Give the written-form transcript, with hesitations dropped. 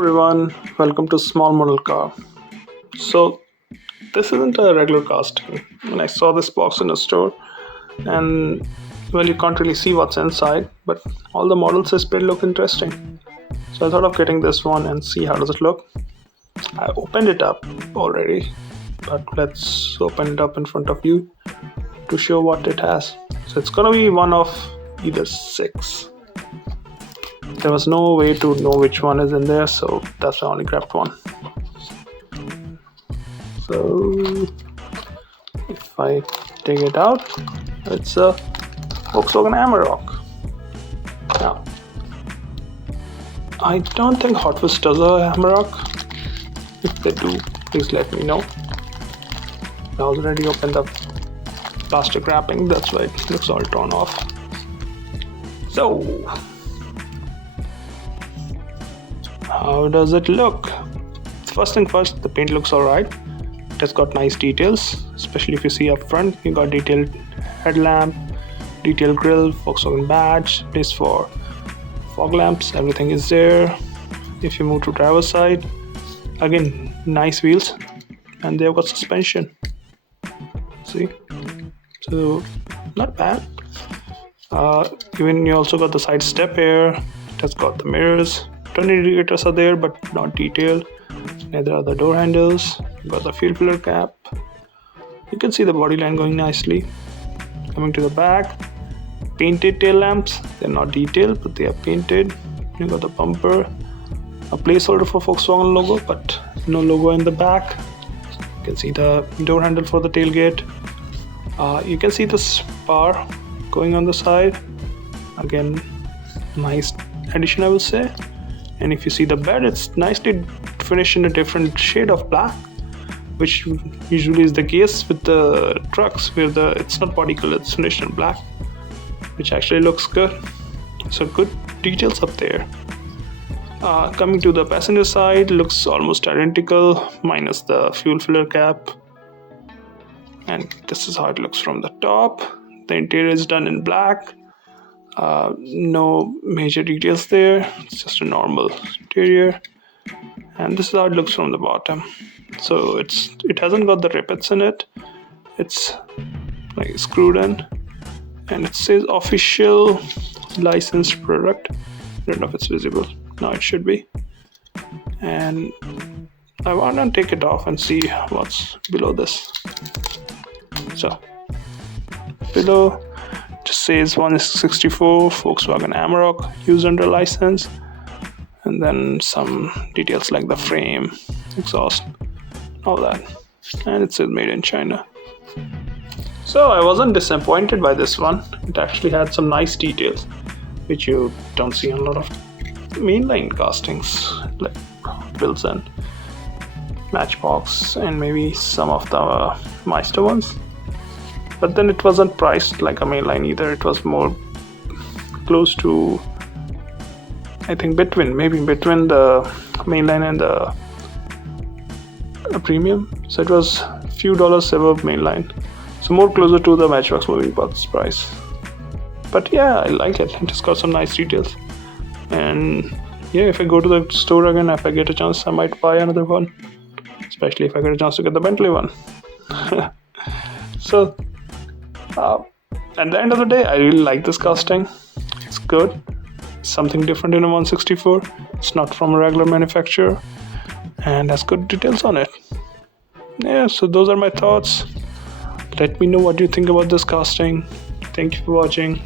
Everyone, welcome to Small Model Car. So, this isn't a regular casting. When I saw this box in a store, and well, you can't really see what's inside, but all the models displayed look interesting. So I thought of getting this one and see how does it look. I opened it up already, but let's open it up in front of you to show what it has. So it's gonna be one of either six. There was no way to know which one is in there, so that's why I only grabbed one. So if I take it out, it's a Volkswagen Amarok. Now, I don't think Hot Wheels does a Amarok. If they do, please let me know. I already opened the plastic wrapping, that's why it looks all torn off. So, how does it look? First thing first, the paint looks alright. It has got nice details, especially if you see up front. You got detailed headlamp, detailed grille, Volkswagen badge, place for fog lamps, everything is there. If you move to driver's side, again, nice wheels, and they've got suspension. See? So, not bad. Even you also got the side step here. It has got the mirrors. Turn indicators are there, but not detailed. Neither are the door handles. You got the fuel filler cap. You can see the body line going nicely. Coming to the back, painted tail lamps. They're not detailed, but they are painted. You got the bumper, a placeholder for Volkswagen logo, but no logo in the back. You can see the door handle for the tailgate. You can see the spar going on the side. Again, nice addition, I will say. And if you see the bed, it's nicely finished in a different shade of black, which usually is the case with the trucks where it's not body color, it's finished in black, which actually looks good. So good details up there. Coming to the passenger side, looks almost identical minus the fuel filler cap. And this is how it looks from the top. The interior is done in black. No major details there. It's just a normal interior. And this is how it looks from the bottom. So it hasn't got the rivets in it. It's like screwed in. And it says official licensed product. I don't know if it's visible. Now it should be. And I want to take it off and see what's below this. So below just says 164 Volkswagen Amarok used under license, and then some details like the frame, exhaust, all that, and it says made in China. So I wasn't disappointed by this one. It actually had some nice details which you don't see in a lot of mainline castings like Wheels and Matchbox and maybe some of the Meister ones. But then it wasn't priced like a mainline either. It was more close to, I think, between the mainline and the premium. So it was a few dollars above mainline. So more closer to the Matchbox moving parts price. But yeah, I like it. It has got some nice details. And yeah, if I go to the store again, if I get a chance, I might buy another one. Especially if I get a chance to get the Bentley one. So at the end of the day, I really like this casting. It's good. It's something different in a 164. It's not from a regular manufacturer and has good details on it. Yeah, so those are my thoughts. Let me know what you think about this casting. Thank you for watching.